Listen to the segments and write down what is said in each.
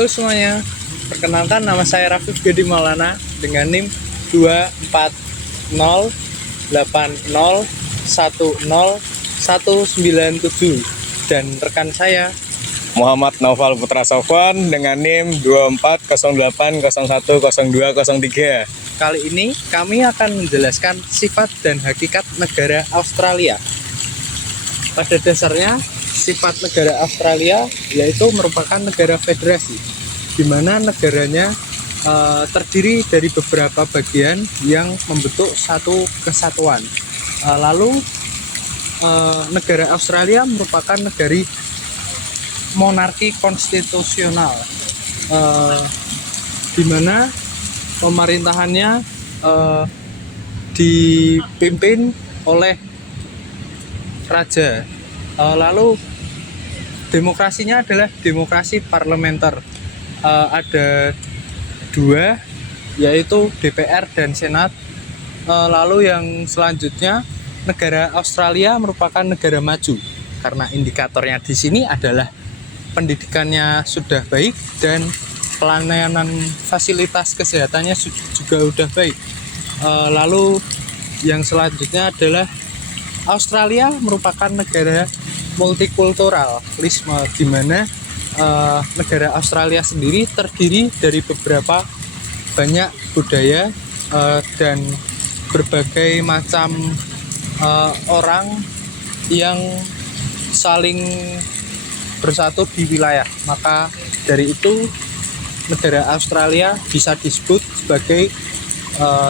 Halo semuanya, perkenalkan nama saya Rafif Gedi Maulana dengan NIM 240801097 dan rekan saya Muhammad Naufal Putra Sofwan dengan NIM 2408010203. Kali ini kami akan menjelaskan sifat dan hakikat negara Australia. Pada dasarnya, sifat negara Australia yaitu merupakan negara federasi, di mana negaranya terdiri dari beberapa bagian yang membentuk satu kesatuan. Negara Australia merupakan negara monarki konstitusional, di mana pemerintahannya dipimpin oleh raja. Lalu demokrasinya adalah demokrasi parlementer. Ada dua, yaitu DPR dan Senat. Lalu yang selanjutnya, negara Australia merupakan negara maju karena indikatornya di sini adalah pendidikannya sudah baik dan pelayanan fasilitas kesehatannya juga sudah baik. Lalu yang selanjutnya adalah Australia merupakan negara multikulturalisme, di mana negara Australia sendiri terdiri dari beberapa banyak budaya dan berbagai macam orang yang saling bersatu di wilayah. Maka dari itu negara Australia bisa disebut sebagai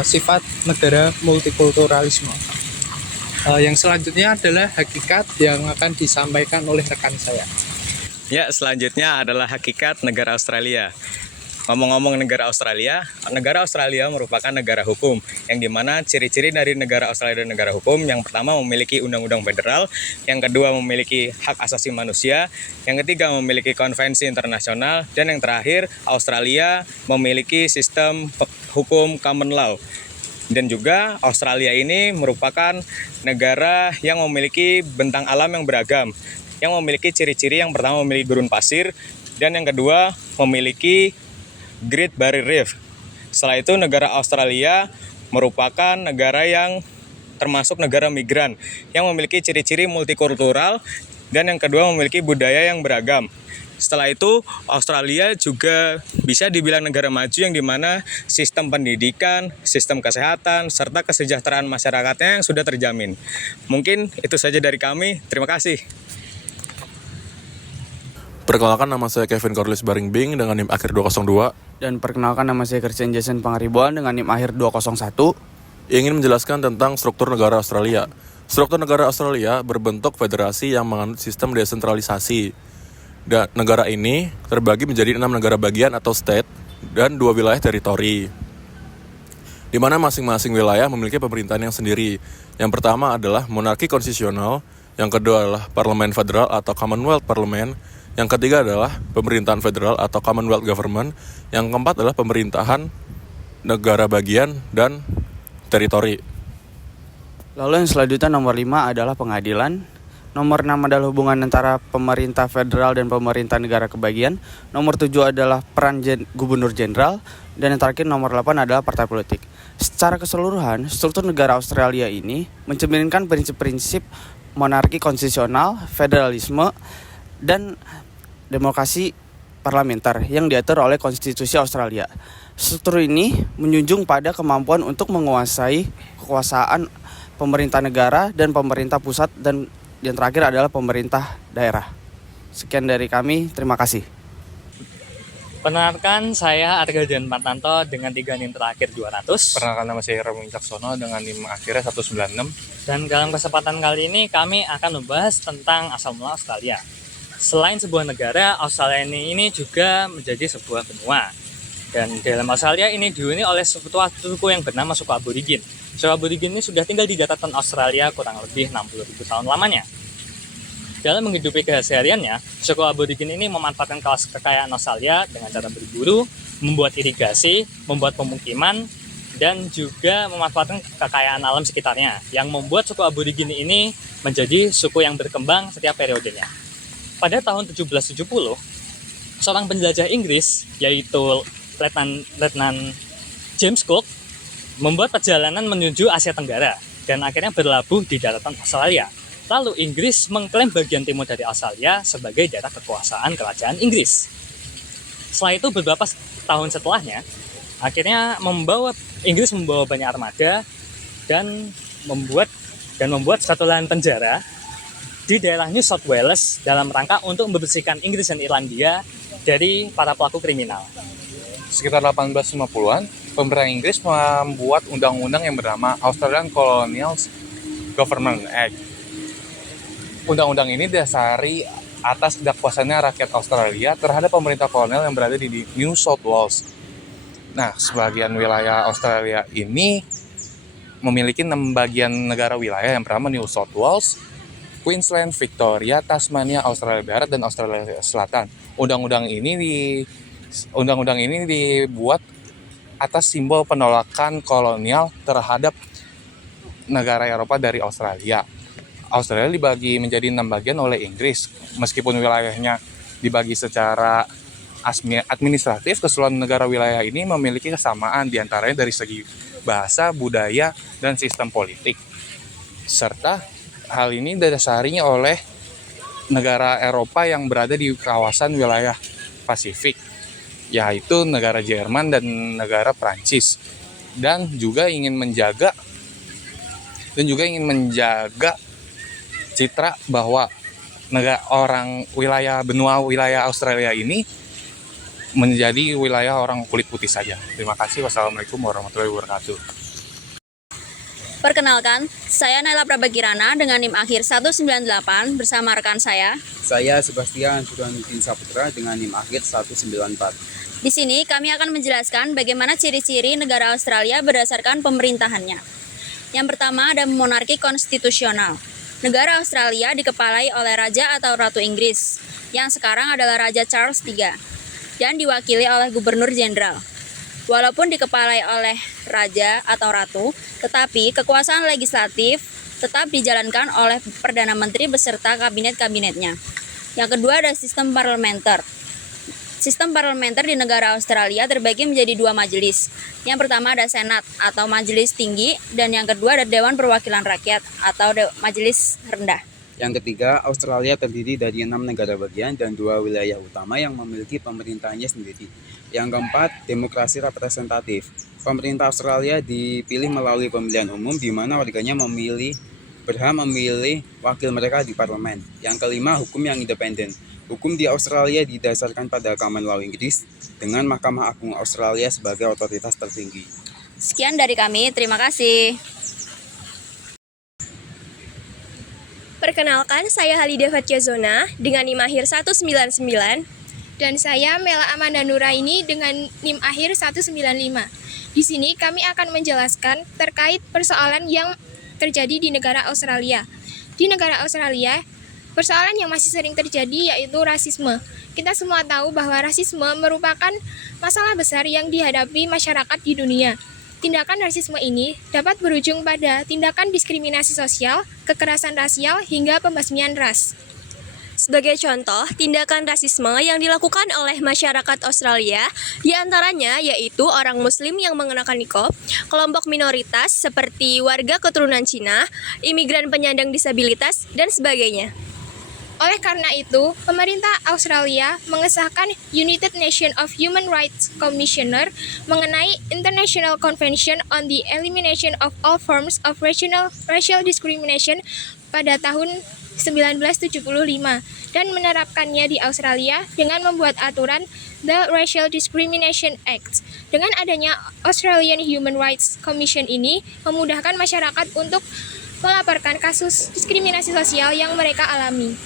sifat negara multikulturalisme. Yang selanjutnya adalah hakikat yang akan disampaikan oleh rekan saya. Ya, selanjutnya adalah hakikat negara Australia. Ngomong-ngomong negara Australia merupakan negara hukum, yang dimana ciri-ciri dari negara Australia dan negara hukum, yang pertama memiliki undang-undang federal, yang kedua memiliki hak asasi manusia, yang ketiga memiliki konvensi internasional, dan yang terakhir Australia memiliki sistem hukum common law. Dan juga Australia ini merupakan negara yang memiliki bentang alam yang beragam, yang memiliki ciri-ciri yang pertama memiliki gurun pasir, dan yang kedua memiliki Great Barrier Reef. Setelah itu negara Australia merupakan negara yang termasuk negara migran, yang memiliki ciri-ciri multikultural, dan yang kedua memiliki budaya yang beragam. Setelah itu, Australia juga bisa dibilang negara maju, yang dimana sistem pendidikan, sistem kesehatan, serta kesejahteraan masyarakatnya yang sudah terjamin. Mungkin itu saja dari kami. Terima kasih. Perkenalkan, nama saya Kevin Corliss Baringbing dengan NIM akhir 202. Dan perkenalkan, nama saya Christian Jason Pangaribuan dengan NIM akhir 201. Ingin menjelaskan tentang struktur negara Australia. Struktur negara Australia berbentuk federasi yang menganut sistem desentralisasi. Dan negara ini terbagi menjadi 6 negara bagian atau state dan 2 wilayah teritori, di mana masing-masing wilayah memiliki pemerintahan yang sendiri. Yang pertama adalah monarki konstitusional, yang kedua adalah parlemen federal atau Commonwealth Parliament, yang ketiga adalah pemerintahan federal atau Commonwealth Government, yang keempat adalah pemerintahan negara bagian dan teritori. Lalu yang selanjutnya nomor 5 adalah pengadilan. Nomor 6 adalah hubungan antara pemerintah federal dan pemerintah negara kebagian. Nomor 7 adalah peran gubernur jenderal. Dan yang terakhir nomor 8 adalah partai politik. Secara keseluruhan, struktur negara Australia ini mencerminkan prinsip-prinsip monarki konstitusional, federalisme, dan demokrasi parlementer yang diatur oleh konstitusi Australia. Struktur ini menjunjung pada kemampuan untuk menguasai kekuasaan pemerintah negara dan pemerintah pusat, dan yang terakhir adalah pemerintah daerah. Sekian dari kami, terima kasih. Perkenalkan, saya Arga dan Martanto dengan 3 NIM terakhir 200. Perkenalkan, nama saya Ramon Caksono dengan NIM akhirnya 196. Dan dalam kesempatan kali ini kami akan membahas tentang asal mula Australia. Selain sebuah negara, Australia ini juga menjadi sebuah benua. Dan dalam Australia ini dihuni oleh suku yang bernama suku Aborigin. Suku Aborigin ini sudah tinggal di daratan Australia kurang lebih 60.000 tahun lamanya. Dalam menghidupi kesehariannya, suku Aborigin ini memanfaatkan kekayaan Australia dengan cara berburu, membuat irigasi, membuat pemukiman, dan juga memanfaatkan kekayaan alam sekitarnya, yang membuat suku Aborigin ini menjadi suku yang berkembang setiap periodenya. Pada tahun 1770, seorang penjelajah Inggris, yaitu Letnan James Cook, membuat perjalanan menuju Asia Tenggara dan akhirnya berlabuh di daratan Australia. Lalu Inggris mengklaim bagian timur dari Australia sebagai daerah kekuasaan kerajaan Inggris. Setelah itu beberapa tahun setelahnya, akhirnya Inggris membawa banyak armada dan membuat satu lahan penjara di daerah New South Wales dalam rangka untuk membersihkan Inggris dan Irlandia dari para pelaku kriminal. Sekitar 1850-an, pemerintah Inggris membuat undang-undang yang bernama Australian Colonial Government Act. Undang-undang ini didasari atas ketidakpuasannya rakyat Australia terhadap pemerintah kolonial yang berada di New South Wales. Nah, sebagian wilayah Australia ini memiliki 6 bagian negara wilayah yang bernama New South Wales, Queensland, Victoria, Tasmania, Australia Barat, dan Australia Selatan. Undang-undang ini dibuat atas simbol penolakan kolonial terhadap negara Eropa dari Australia. Australia dibagi menjadi 6 bagian oleh Inggris. Meskipun wilayahnya dibagi secara administratif, keseluruhan negara wilayah ini memiliki kesamaan diantaranya dari segi bahasa, budaya, dan sistem politik. Serta hal ini didasarinya oleh negara Eropa yang berada di kawasan wilayah Pasifik, yaitu negara Jerman dan negara Prancis. Dan juga ingin menjaga citra bahwa benua wilayah Australia ini menjadi wilayah orang kulit putih saja. Terima kasih. Wassalamualaikum warahmatullahi wabarakatuh. Perkenalkan, saya Naila Prabagirana dengan NIM akhir 198 bersama rekan saya. Saya Sebastian Burhanuddin Saputra dengan NIM akhir 194. Di sini kami akan menjelaskan bagaimana ciri-ciri negara Australia berdasarkan pemerintahannya. Yang pertama ada monarki konstitusional. Negara Australia dikepalai oleh Raja atau Ratu Inggris, yang sekarang adalah Raja Charles III, dan diwakili oleh Gubernur Jenderal. Walaupun dikepalai oleh Raja atau Ratu, tetapi kekuasaan legislatif tetap dijalankan oleh Perdana Menteri beserta kabinet-kabinetnya. Yang kedua ada sistem parlementer. Sistem parlementer di negara Australia terbagi menjadi 2 majelis. Yang pertama ada Senat atau Majelis Tinggi, dan yang kedua ada Dewan Perwakilan Rakyat atau Majelis Rendah. Yang ketiga, Australia terdiri dari 6 negara bagian dan 2 wilayah utama yang memiliki pemerintahannya sendiri. Yang keempat, demokrasi representatif. Pemerintah Australia dipilih melalui pemilihan umum di mana warganya berhak memilih wakil mereka di parlemen. Yang kelima, hukum yang independen. Hukum di Australia didasarkan pada Common Law Inggris dengan Mahkamah Agung Australia sebagai otoritas tertinggi. Sekian dari kami, terima kasih. Perkenalkan, saya Halida Fatyazona dengan NIM akhir 199. Dan saya Mela Amanda Nuraini dengan NIM akhir 195. Di sini kami akan menjelaskan terkait persoalan yang terjadi di negara Australia. Di negara Australia, persoalan yang masih sering terjadi yaitu rasisme. Kita semua tahu bahwa rasisme merupakan masalah besar yang dihadapi masyarakat di dunia. Tindakan rasisme ini dapat berujung pada tindakan diskriminasi sosial, kekerasan rasial, hingga pembasmian ras. Sebagai contoh, tindakan rasisme yang dilakukan oleh masyarakat Australia diantaranya yaitu orang Muslim yang mengenakan niqab, kelompok minoritas seperti warga keturunan Cina, imigran penyandang disabilitas, dan sebagainya. Oleh karena itu, pemerintah Australia mengesahkan United Nations of Human Rights Commissioner mengenai International Convention on the Elimination of All Forms of Racial Discrimination pada tahun 1975 dan menerapkannya di Australia dengan membuat aturan The Racial Discrimination Act. Dengan adanya Australian Human Rights Commission ini memudahkan masyarakat untuk melaporkan kasus diskriminasi sosial yang mereka alami.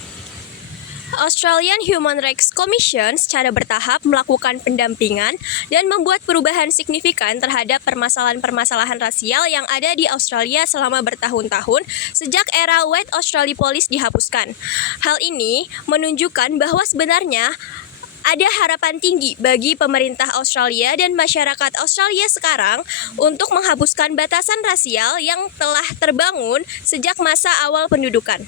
Australian Human Rights Commission secara bertahap melakukan pendampingan dan membuat perubahan signifikan terhadap permasalahan-permasalahan rasial yang ada di Australia selama bertahun-tahun sejak era White Australia Police dihapuskan. Hal ini menunjukkan bahwa sebenarnya ada harapan tinggi bagi pemerintah Australia dan masyarakat Australia sekarang untuk menghapuskan batasan rasial yang telah terbangun sejak masa awal pendudukan.